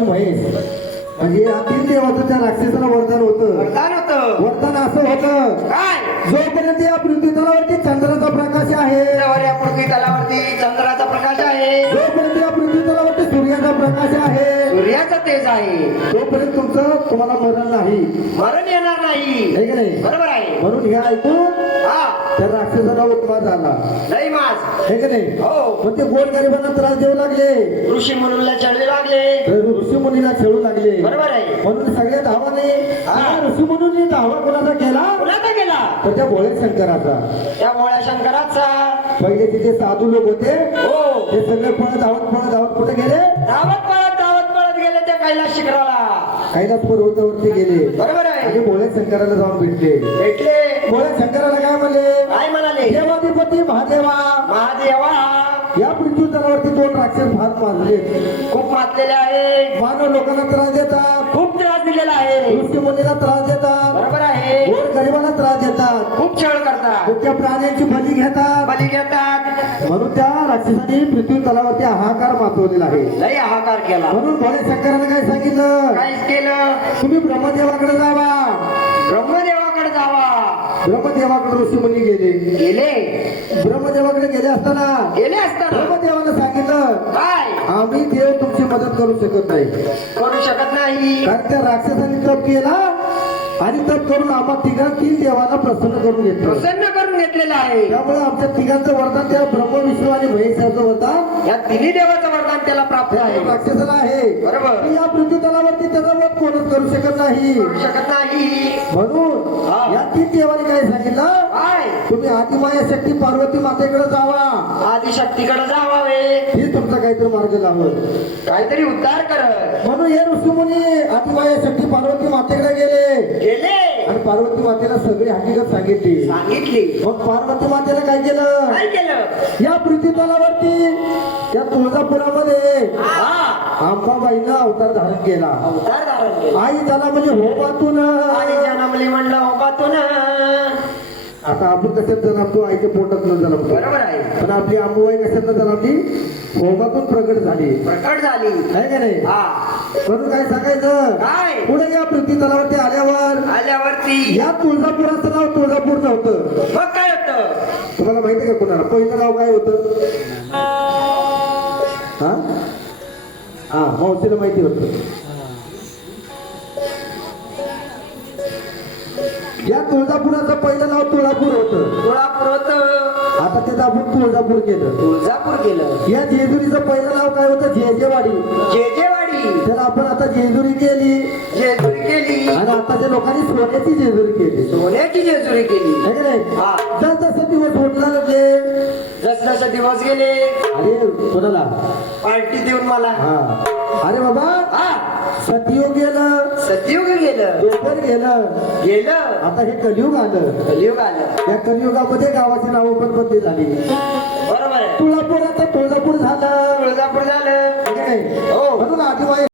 आणि महेश म्हणजे या तीन देवाचं त्या राक्षसाला वरदान होतं. वरदान असं होतं काय जोपर्यंत या पृथ्वी तलावरती चंद्राचा प्रकाश आहे, या पृथ्वी तलावरती चंद्राचा प्रकाश आहे, जोपर्यंत या पृथ्वी तलावरती सूर्याचा प्रकाश आहे, सूर्याचं तेज आहे, तोपर्यंत तुम्हाला मरण नाही, मरण येणार नाही. आहे की नाही? बरोबर आहे. म्हणून हे ऐकून हा त्या राक्षसाला उत्माद झाला, लई मास. आहे की नाही? हो. पण ते गोर गरिबांना त्रास देऊ लागले, ऋषी मुनीला चढवे लागले. ऋषी मुनीला खेळू लागले. बरोबर आहे. म्हणून सगळ्या धावाने हा. ऋषी मुनींनी धावा कोणाचा केला कुणाचा गेला? तर त्या भोळे शंकराचा. त्या भोळ्या शंकराचा. पहिले तिथे साधू लोक होते, हो. ते सगळे पळत धावत कुठे गेले? धावत पळत गेले त्या कैलास शिखराला. कैलास पर्वतावरती गेले बरोबर आहे. आणि भोळे शंकराला जाऊन भेटले. भेटले. भोळे शंकराला काय म्हणले? काय म्हणाले? देवाधिपती महादेवा, महादेवा या पृथ्वी तलावरती दोन राक्षस फार मारले, खूप मातलेले आहे, मानव लोकांना त्रास देतात, खूप त्रास दिलेला आहे. ऋषी मुनीला त्रास देतात, बरोबर आहे. गोर गरिबांना त्रास देतात, खूप छळ करतात, त्या प्राण्यांची बली घेतात. बली घेतात. म्हणून त्या राक्षसांनी पृथ्वी तलावरती हाहाकार माजवलेला आहे. लई हाहाकार केला. म्हणून भोळे शंकराने काय सांगितलं? काहीच केलं. तुम्ही ब्रह्मदेवाकडे जावा. ब्रह्मदेवाकडे जावा. ब्रह्मदेवाकडे ऋषी मुनी गेले. ब्रह्मदेवाकडे गेले असताना असताना ब्रह्मदेवाने सांगितलं, काय आम्ही देव तुमची मदत करू शकत नाही, करू शकत नाही. कारण त्या राक्षसाने तप केला आणि तप करून आम्हा तीन देवाला प्रसन्न करून घेतलं. प्रसन्न करून घेतलेलं आहे. त्यामुळे आमच्या तिघांचं वरदान त्या ब्रह्म विष्णू आणि महेशाचं वरदान या तिन्ही देवाचं वरदान त्याला प्राप्त आहे. राक्षसाला आहे. बरोबर. या पृथ्वी तलावरती त्याचा वध कोणच करू शकत नाही. करू शकत नाही. म्हणून हा. या तीन देवाने काय सांगितलं? काय तुम्ही आदिमाया शक्ती पार्वती मातेकडे जावा, आदिशक्तीकडे जावावे. ही तुमचा काहीतरी मार्ग लावत. काहीतरी उद्धार करत. म्हणून हे ऋषीमुनी आदिमाया शक्ती पार्वती मातेकडे गेले आणि पार्वती मातेला सगळी हकीकत सांगितली. मग पार्वती मातेला काय केलं? काय केलं? या पृथ्वी तलावरती या तुळजापुरामध्ये अंबाबाईनं अवतार धारण केला. अवतार धारण केलं. आई त्याला म्हणजे होमातून. आणि जन्मली म्हणलं होपातून. आता आपण कशात जन्मतो? आईच्या पोटात जन्मतो. बरोबर आहे. पण आपली अंबाबाई कशात जन्मली? होमातून प्रगट झाली. प्रकट झाली. आहे का नाही? हा. म्हणून काय सांगायचं? काय? पुढे या पृथ्वी तलावरती आल्यावरती या तुळजापुराचं नाव तुळजापूर नव्हतं. मग काय होतं? तुम्हाला माहिती आहे का कुणाला? पहिलं नाव काय होतं? हा मावशीला माहिती होतं. या तुळजापुराचं पहिलं नाव तुळापूर होतं. तुळापूर होतं. आता त्याचं आपण तुळजापूर केलं. तुळजापूर केलं. या जेजुरीचं पहिलं नाव काय होतं? जेजेवाडी. जेजेवाडी. त्याला आपण आता जेजुरी केली जेजुरी केली. आणि आताच्या लोकांनी सोन्याची जेजुरी केली. सोन्याची जेजुरी केली. है की नाही? हा. जसं दिवस होटला लागले, जसजसे दिवस गेले. अरे कोणाला पार्टी देऊन मला. हा. अरे बाबा, हा. सतयुग गेलं, सतयुग गेलं. डोंगर गेलं, गेलं. आता हे कलियुग आलं. कलियुग आलं. या कलियुगामध्ये गावाची नावं पण बदली झाली. बरोबर आहे. तुळजापूर आता तुळजापूर झालं. तुळजापूर झालं. है की नाही? हो. म्हणून आदिवासी